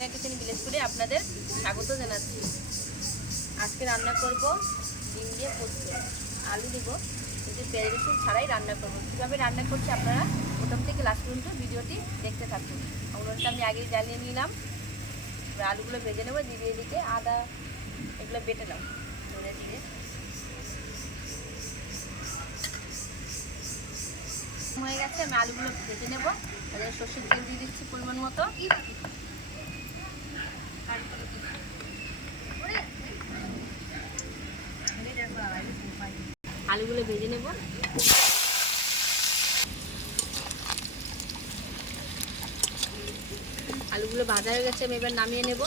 Kitchen ভিলেজপুরে আপনাদের স্বাগত জানাচ্ছি। আজকে রান্না করব ডিম দিয়ে পোস্ত। আলু দেবো কিন্তু পেঁয়াজ রসুন ছাড়াই রান্না করব। কীভাবে রান্না করছি আপনারা প্রথম থেকে লাস্ট পর্যন্ত ভিডিওটি দেখতে থাকুন। উনুনটা আমি আগেই জ্বালিয়ে নিলাম। এবার আলুগুলো ভেজে নেব দিয়ে দিয়ে দিকে আদা, এগুলো বেটে নাও। ধরে দিয়ে হয়ে গেছে, আমি আলুগুলো ভেজে নেব। তাদের সর্ষের তেল দিয়ে দিচ্ছি পরিমাণ মতো। আলুগুলো ভেজে নেব। আলুগুলো ভাজা হয়ে গেছে, আমি এবার নামিয়ে নেব।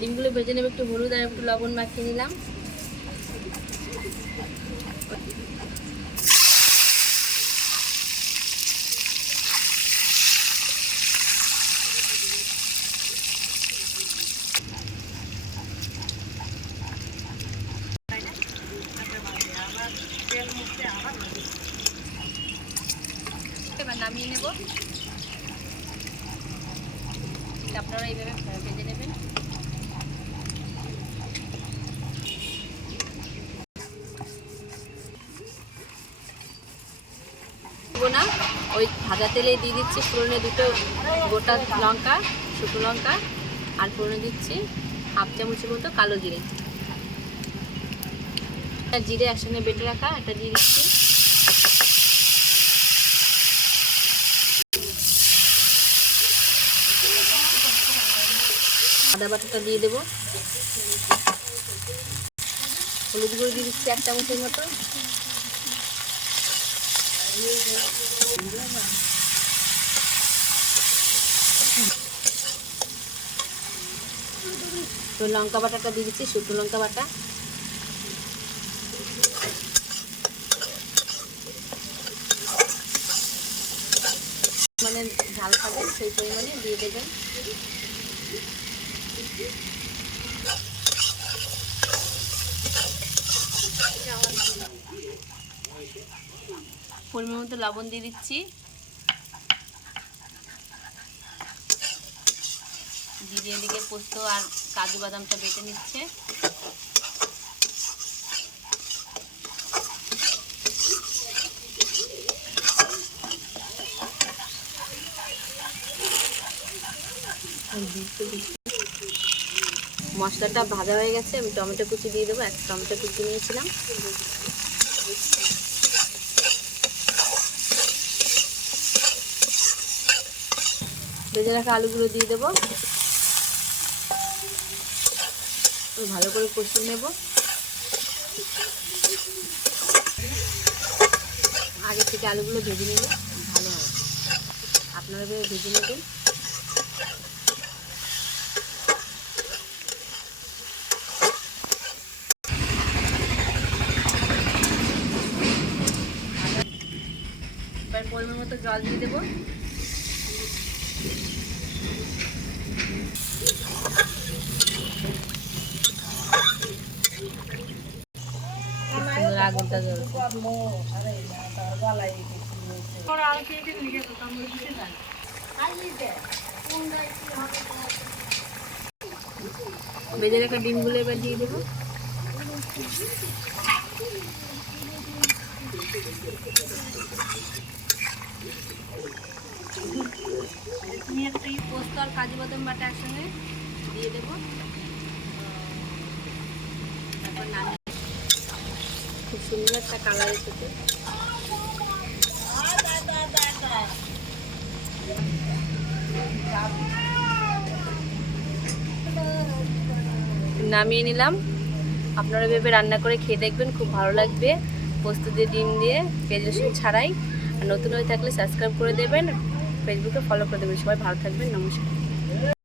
ডিমগুলো ভেজে নেব, একটু হলুদ আর একটু লবণ মাখিয়ে নিলাম এবার নামিয়ে নেব। আপনারা এইভাবে ভেজে নেবেন। না, ওই ভাজা তেলে দিয়ে দিচ্ছি পুরনো দুটো গোটা লঙ্কা, শুকনো লঙ্কা, আর পুরনো দিচ্ছি হাফ চামচের মতো কালো জিরে। জিরে একসঙ্গে বেটে রাখা, একটা দিয়ে দিচ্ছি। আদা বাটাটা দিয়ে দেবো। হলুদ গুঁড়ো দিয়ে দিচ্ছি এক চামচের মতো। লঙ্কা বাটাটা দিয়ে দিচ্ছি, শুকনো লঙ্কা বাটা। মানে ঝাল খাবেন, সেই পরিমাণে দিয়ে দেবেন। পরিমাণ মতো লবণ দিয়ে দিচ্ছি। দিয়ে এদিকে পোস্ত আর কাজু বাদামটা বেটে নিচ্ছে। মশলাটা ভাজা হয়ে গেছে, আমি টমেটো কুচি দিয়ে দেবো, একটা টমেটো কুচি নিয়েছিলাম। ভেজে রাখা আলুগুলো দিয়ে দেবো। ভালো করে কষিয়ে নেব। আগে থেকে আলুগুলো ভেজে নিলে ভালো হয়। আপনারা ভেজে নেবেন এবার পরিমাণ মতো জল দিয়ে দেবো। আগুনটা জ্বলছে বেজে রাখা ডিমগুলো এবার দিয়ে দেবো। পোস্ত আর কাজু বাদাম বাটা একসঙ্গে দিয়ে দেবো। তারপর নামিয়ে খুব সুন্দর একটা কালার এসেছে। নামিয়ে নিলাম। আপনারা ভেবে রান্না করে খেয়ে দেখবেন, খুব ভালো লাগবে। পোস্ত দিয়ে ডিম দিয়ে পেঁয়াজ রসুন ছাড়াই। নতুন হয়ে থাকলে সাবস্ক্রাইব করে দেবেন ফেসবুকে ফলো করে দেবেন। সবাই ভালো থাকবেন নমস্কার।